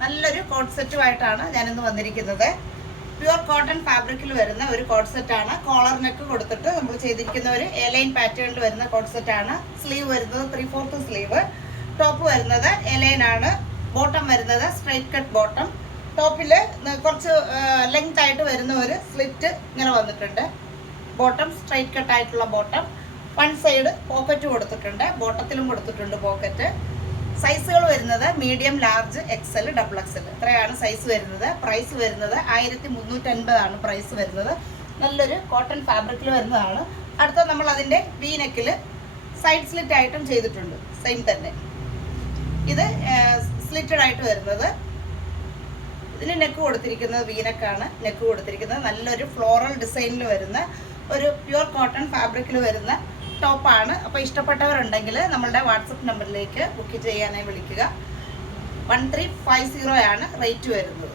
നല്ലൊരു കോട്ട് സെറ്റുമായിട്ടാണ് ഞാനിന്ന് വന്നിരിക്കുന്നത്. പ്യുവർ കോട്ടൺ ഫാബ്രിക്കിൽ വരുന്ന ഒരു കോട്ട് സെറ്റാണ്. കോളർ നെക്ക് കൊടുത്തിട്ട് നമ്മൾ ചെയ്തിരിക്കുന്ന ഒരു എലൈൻ പാറ്റേണിൽ വരുന്ന കോട്ട് സെറ്റാണ്. സ്ലീവ് വരുന്നത് 3/4 സ്ലീവ്. ടോപ്പ് വരുന്നത് എലൈൻ ആണ്. ബോട്ടം വരുന്നത് സ്ട്രൈറ്റ് കട്ട് ബോട്ടം. ടോപ്പിൽ കുറച്ച് ലെങ്ത് ആയിട്ട് വരുന്ന ഒരു സ്ലിറ്റ് ഇങ്ങനെ വന്നിട്ടുണ്ട്. ബോട്ടം സ്ട്രൈറ്റ് കട്ട് ആയിട്ടുള്ള ബോട്ടം. വൺ സൈഡ് പോക്കറ്റ് കൊടുത്തിട്ടുണ്ട്. ബോട്ടത്തിലും കൊടുത്തിട്ടുണ്ട് പോക്കറ്റ്. സൈസുകൾ വരുന്നത് medium, large, XL, double XL ഇത്രയാണ് സൈസ് വരുന്നത്. പ്രൈസ് വരുന്നത് 1350 ആണ് പ്രൈസ് വരുന്നത്. നല്ലൊരു കോട്ടൺ ഫാബ്രിക്കിൽ വരുന്നതാണ്. അടുത്ത നമ്മൾ അതിൻ്റെ വി നെക്കിൽ സൈഡ് സ്ലിറ്റ് ആയിട്ടും ചെയ്തിട്ടുണ്ട്. സെയിം തന്നെ ഇത് സ്ലിറ്റഡ് ആയിട്ട് വരുന്നത്. ഇതിന് നെക്ക് കൊടുത്തിരിക്കുന്നത് വി നെക്കാണ്. നെക്ക് കൊടുത്തിരിക്കുന്നത് നല്ലൊരു ഫ്ലോറൽ ഡിസൈനിൽ വരുന്ന ഒരു പ്യുവർ കോട്ടൺ ഫാബ്രിക്കിൽ വരുന്ന ടോപ്പാണ്. അപ്പോൾ ഇഷ്ടപ്പെട്ടവരുണ്ടെങ്കിൽ നമ്മളുടെ വാട്സപ്പ് നമ്പറിലേക്ക് ബുക്ക് ചെയ്യാനായി വിളിക്കുക. 1350 ആണ് റേറ്റ് വരുന്നത്.